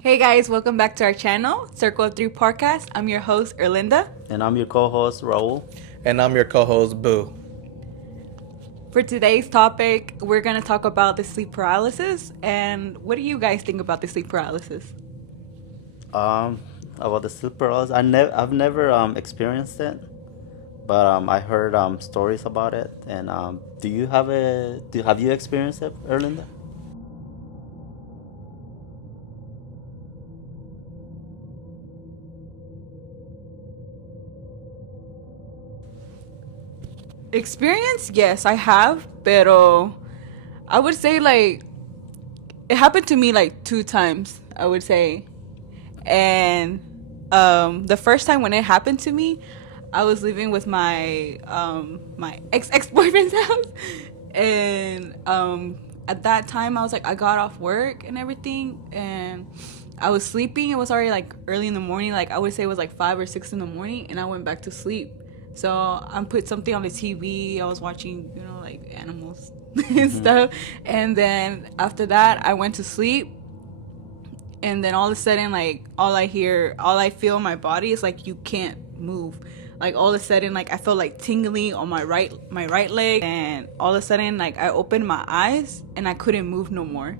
Hey guys, welcome back to our channel, Circle of Three Podcast. I'm your host, Erlinda. And I'm your co-host, Raul. And I'm your co-host, Boo. For today's topic, we're going to talk about the sleep paralysis. And what do you guys think about the sleep paralysis? About the sleep paralysis, I've never experienced it, but I heard stories about it. And have you experienced it, Erlinda? Experience? Yes, I have, pero I would say like it happened to me like 2 times, I would say. And the first time when it happened to me, I was living with my ex boyfriend's house, and at that time I was like I got off work and everything, and I was sleeping. It was already like early in the morning, like I would say it was like 5 or 6 in the morning, and I went back to sleep. So I put something on the TV. I was watching, like animals and stuff, and then after that I went to sleep, and then all of a sudden, like, all I feel in my body is like you can't move. Like all of a sudden, like I felt like tingling on my right leg, and all of a sudden, like I opened my eyes and I couldn't move no more.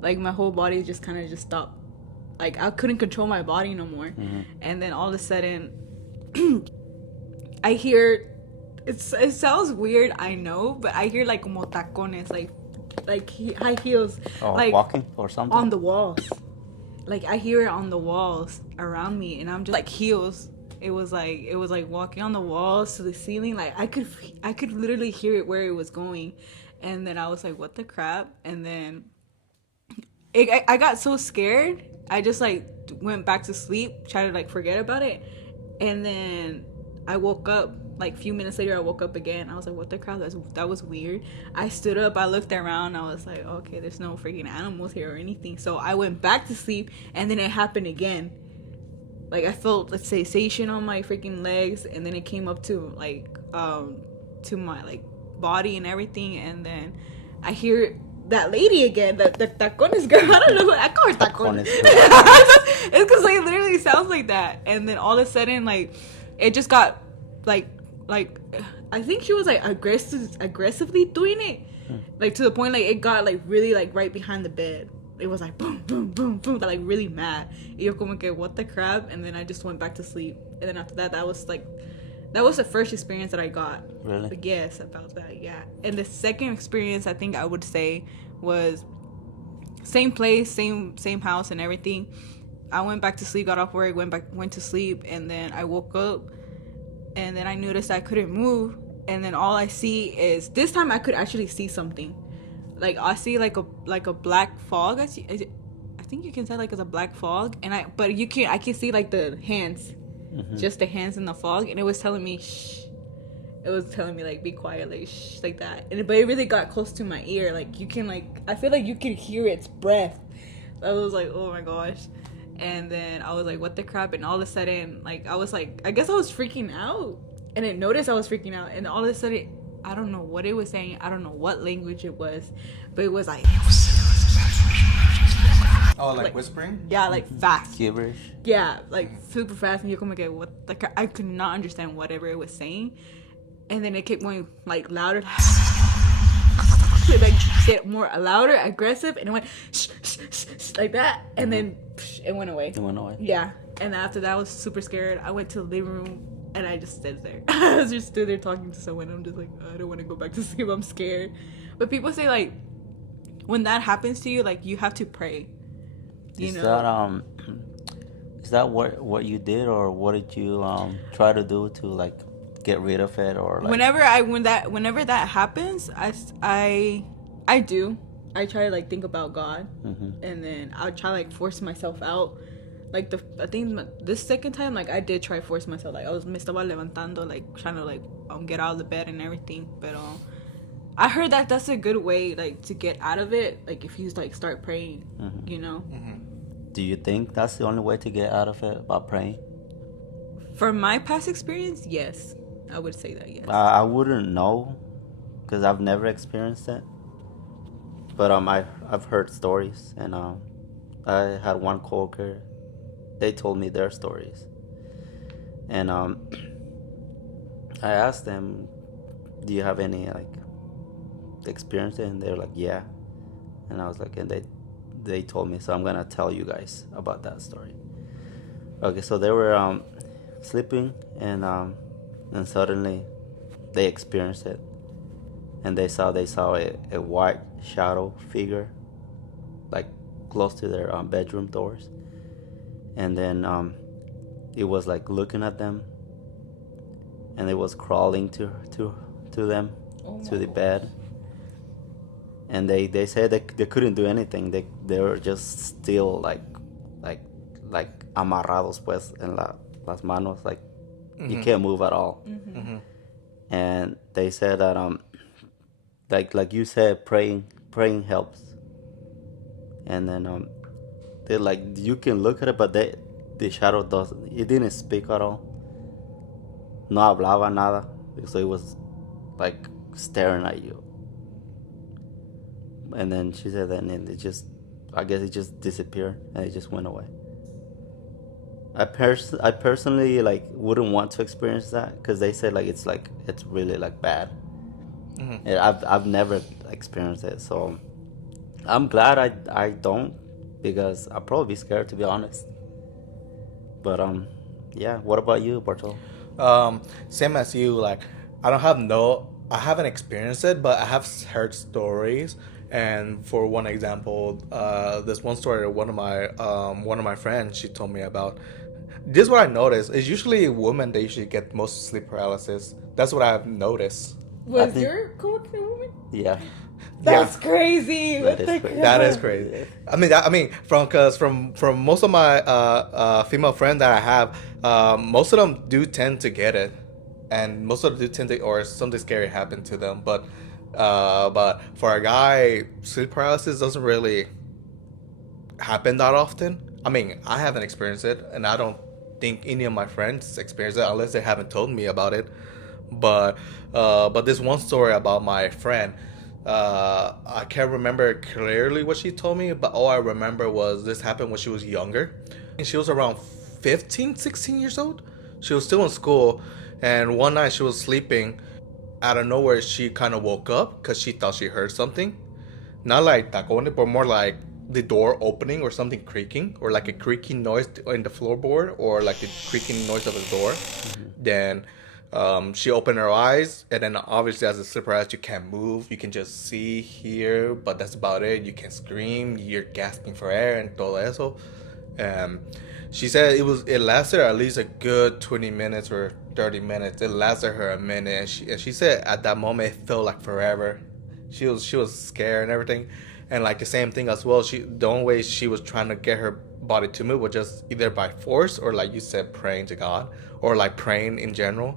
Like my whole body just kind of just stopped. Like I couldn't control my body no more. Mm-hmm. And then all of a sudden, I hear it sounds weird, I know, but I hear like como tacones, like high heels, Or like walking or something? on the walls. Like I hear it on the walls around me, and I'm just like heels. It was like walking on the walls to the ceiling. Like I could literally hear it where it was going, and then I was like, "What the crap?" And then I got so scared. I just like went back to sleep, tried to like forget about it, and then I woke up. Like a few minutes later, I woke up again. I was like, "What the crap? That was weird." I stood up. I looked around. I was like, "Okay, there's no freaking animals here or anything." So I went back to sleep, and then it happened again. Like I felt a sensation on my freaking legs, and then it came up to like to my like body and everything, and then I hear that lady again, the tacones girl. I don't know. I call her tacones. It's because like it literally sounds like that, and then all of a sudden, like it just got like I think she was like aggressively doing it, like to the point like it got like really like right behind the bed. It was like boom boom boom boom, like really mad. Y yo como que what the crap, and then I just went back to sleep. And then after that, that was the first experience that I got. Really? But yes, about that, yeah. And the second experience I think I would say was same place, same house and everything. I went back to sleep, got off work, went to sleep, and then I woke up, and then I noticed I couldn't move, and then all I see is this time I could actually see something. Like I see like a black fog. I think you can say like it's a black fog, and I can see like the hands, just the hands in the fog, and it was telling me shh. It was telling me like be quiet, like shh, like that. But it really got close to my ear. Like you can I feel like you can hear its breath. I was like, oh my gosh. And then I was like, what the crap? And all of a sudden, like I was like, I guess I was freaking out, and it noticed I was freaking out, and all of a sudden, I don't know what it was saying. I don't know what language it was, but it was like, Oh, like whispering? yeah, like fast. Gibberish? Yeah, like super fast, and you're gonna get what like I could not understand whatever it was saying, and then it kept going like louder, like get more louder, aggressive, and it went shh, shh, shh, shh, like that, and then it went away. It went away? Yeah, and after that, I was super scared. I went to the living room, and I just stood there. I was just stood there talking to someone. I'm just like, I don't want to go back to sleep. I'm scared. But people say like, when that happens to you, like you have to pray. You know? Is that what you did, or what did you try to do to like get rid of it, or like? Whenever that happens, I do. I try to like think about God, and then I'll try like force myself out. Like I think this second time, like I did try force myself. Like I was me estaba levantando, like trying to like get out of the bed and everything. But I heard that that's a good way like to get out of it. Like if you like start praying, you know. Do you think that's the only way to get out of it, by praying? From my past experience, yes, I would say that, yes. I wouldn't know, because I've never experienced it. But I've heard stories, and I had one coworker. They told me their stories, and I asked them, "Do you have any like experience?" And they're like, "Yeah." And I was like, and they told me, so I'm gonna tell you guys about that story. Okay, so they were sleeping, and suddenly they experienced it, and they saw a white shadow figure, like close to their bedroom doors, and then it was like looking at them, and it was crawling to them, to the bed, and they said they couldn't do anything. They were just still like amarrados pues en las manos, like you can't move at all. And they said that like you said, praying helps. And then they like you can look at it, but the shadow doesn't. It didn't speak at all. No hablaba nada. So it was like staring at you. And then she said that, and I guess it just disappeared and it just went away. I personally like wouldn't want to experience that because they said like it's really like bad. And I've never experienced it, so I'm glad I don't, because I'd probably be scared, to be honest. But yeah. What about you, Bartol? Same as you. Like, I haven't experienced it, but I have heard stories. And for one example, this one story one of my friends, she told me about. This is what I noticed. It's usually women that usually get most sleep paralysis. That's what I've noticed. Was think- your coworker a woman? Yeah. That's crazy. That is crazy. That is crazy. I mean, from most of my female friends that I have, most of them do tend to get it, and most of them do tend to, or something scary happened to them. But for a guy, sleep paralysis doesn't really happen that often. I mean, I haven't experienced it, and I don't think any of my friends experienced it unless they haven't told me about it. But this one story about my friend. I can't remember clearly what she told me, but all I remember was this happened when she was younger. She was around 15, 16 years old. She was still in school, and one night she was sleeping. Out of nowhere, she kind of woke up because she thought she heard something. Not like tacones, but more like the door opening or something creaking, or like a creaking noise in the floorboard, or like the creaking noise of a door. Then she opened her eyes, and then obviously as a sleep paralysis, you can't move. You can just see, hear, but that's about it. You can scream. You're gasping for air and todo eso. She said it lasted at least a good 20 minutes or 30 minutes. It lasted her a minute, and she said at that moment it felt like forever. She was scared and everything, and like the same thing as well. The only way she was trying to get her body to move was just either by force, or like you said, praying to God, or like praying in general.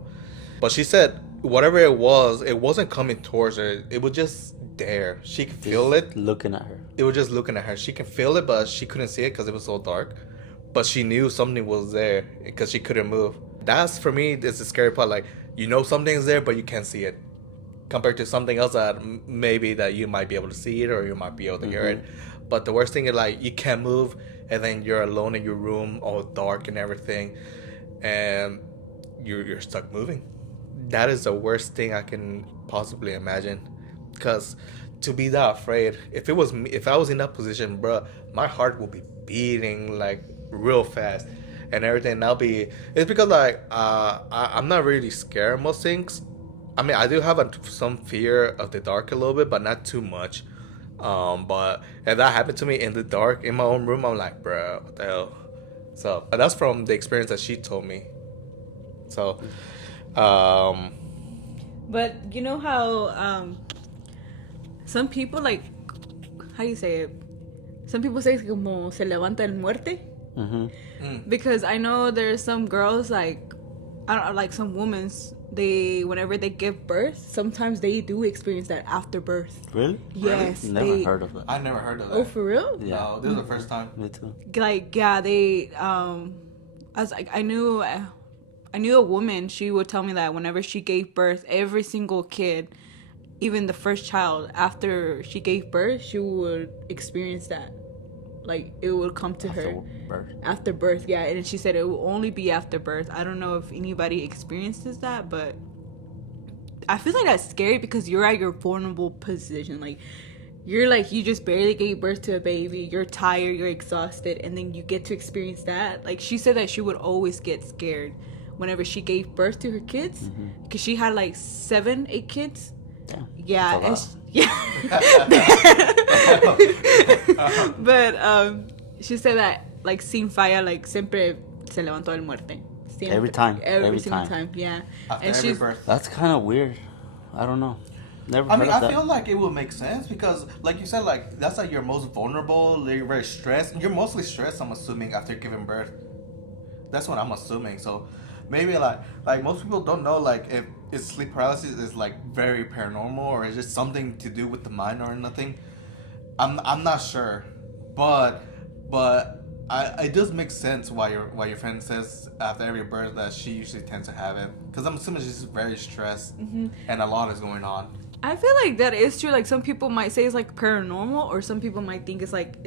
But she said whatever it wasn't coming towards her. It was just there. She could feel it. Looking at her. It was just looking at her. She can feel it, but she couldn't see it because it was so dark. But she knew something was there because she couldn't move. That's, for me, is the scary part. Like, you know something's there, but you can't see it. Compared to something else that maybe that you might be able to see it, or you might be able to hear it. But the worst thing is, like, you can't move, and then you're alone in your room, all dark and everything, and you're stuck moving. That is the worst thing I can possibly imagine. Because to be that afraid, if I was in that position, bro, my heart will be beating like real fast and everything. It's because like I'm not really scared of most things. I mean, I do have some fear of the dark a little bit, but not too much. But if that happened to me in the dark in my own room, I'm like, bro, what the hell? So that's from the experience that she told me. So But you know how some people, like, how you say it? Some people say como se levanta el muerte. Because I know there's some girls, like, I don't know, like some women's, whenever they give birth, sometimes they do experience that after birth. Really? Yes. Never heard of that. I never heard of that. Oh, for real? Yeah. No, this is the first time. Me too. Like, yeah, I was like, I knew a woman. She would tell me that whenever she gave birth, every single kid, even the first child, after she gave birth, she would experience that, like it would come to her birth. after birth. Yeah, and she said it will only be after birth. I don't know if anybody experiences that, but I feel like that's scary because you're at your vulnerable position. Like you're like, you just barely gave birth to a baby, you're tired, you're exhausted, and then you get to experience that. Like she said that she would always get scared whenever she gave birth to her kids, because she had like 7-8 kids. Yeah, and but she said that like sin falla, like siempre se levantó del muerte. Siempre. Every single time. Yeah. After and every birth. That's kind of weird. I don't know. Never. I mean, heard of I that. feel like it would make sense because, like you said, like that's like you're most vulnerable. You're very stressed. You're mostly stressed, I'm assuming, after giving birth. That's what I'm assuming. So maybe like most people don't know if sleep paralysis is like very paranormal or is just something to do with the mind or nothing. I'm not sure, but it does make sense why your friend says after every birth that she usually tends to have it, because I'm assuming she's very stressed and a lot is going on. I feel like that is true. Like some people might say it's like paranormal, or some people might think it's like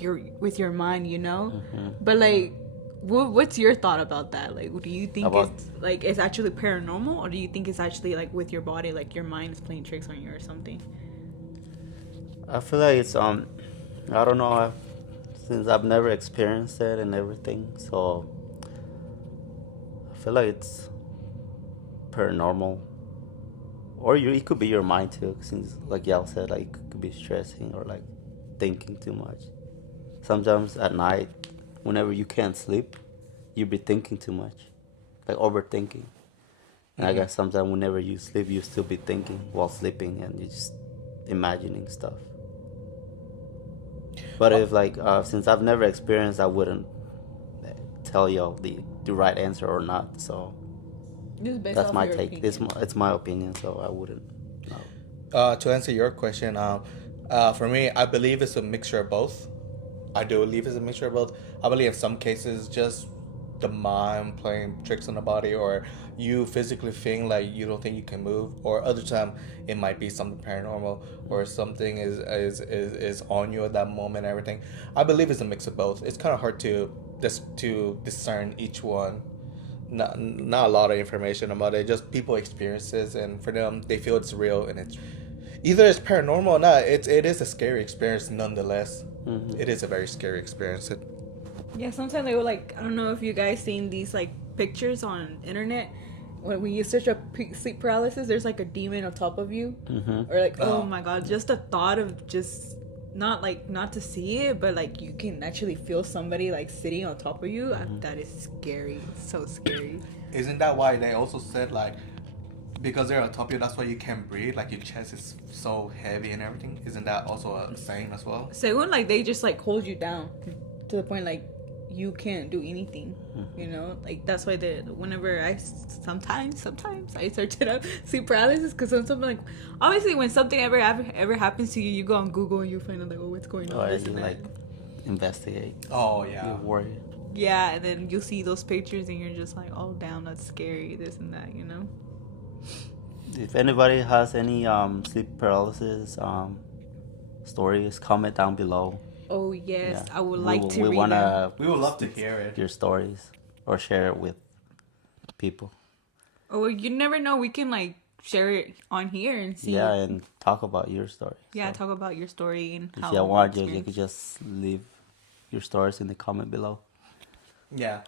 you're with your mind, you know. But like, what's your thought about that? Like, do you think it's actually paranormal, or do you think it's actually like with your body, like your mind is playing tricks on you or something? I feel like it's I don't know, since I've never experienced it and everything, so I feel like it's paranormal. Or it could be your mind too, since like y'all said, like it could be stressing or like thinking too much. Sometimes at night, whenever you can't sleep, you be thinking too much, like overthinking. And I guess sometimes whenever you sleep, you still be thinking while sleeping, and you just imagining stuff. But if like since I've never experienced, I wouldn't tell y'all the right answer or not. So that's my take. It's my opinion, so I wouldn't know. To answer your question, for me, I believe it's a mixture of both. I do believe it's a mixture of both. I believe in some cases, just the mind playing tricks on the body, or you physically feeling like you don't think you can move, or other time it might be something paranormal, or something is on you at that moment and everything. I believe it's a mix of both. It's kind of hard to discern each one. Not a lot of information about it, just people experiences, and for them they feel it's real, and it's either it's paranormal or not. It is a scary experience nonetheless. It is a very scary experience. Yeah, sometimes they were like, I don't know if you guys seen these like pictures on internet when you search up sleep paralysis, there's like a demon on top of you, or like oh my god, just the thought of just not to see it, but like you can actually feel somebody like sitting on top of you. That is scary. It's so scary. Isn't that why they also said like, because they're on top of you, that's why you can't breathe, like your chest is so heavy and everything? Isn't that also a saying as well? Según, like they just like hold you down to the point like you can't do anything, you know. Like that's why whenever I sometimes I search it up, sleep paralysis, because something like, obviously when something ever happens to you, you go on Google and you find out like, oh, what's going on. Or you like investigate. Oh yeah. You worry. Yeah, and then you'll see those pictures and you're just like, oh damn, that's scary, this and that, you know. If anybody has any sleep paralysis stories, comment down below. Oh yes, yeah. I would like to read We would love to hear it. Your stories, or share it with people. Or you never know, we can like share it on here and see. Yeah, and talk about your story. Yeah, talk about your story and how. If you want, you could just leave your stories in the comment below. Yeah,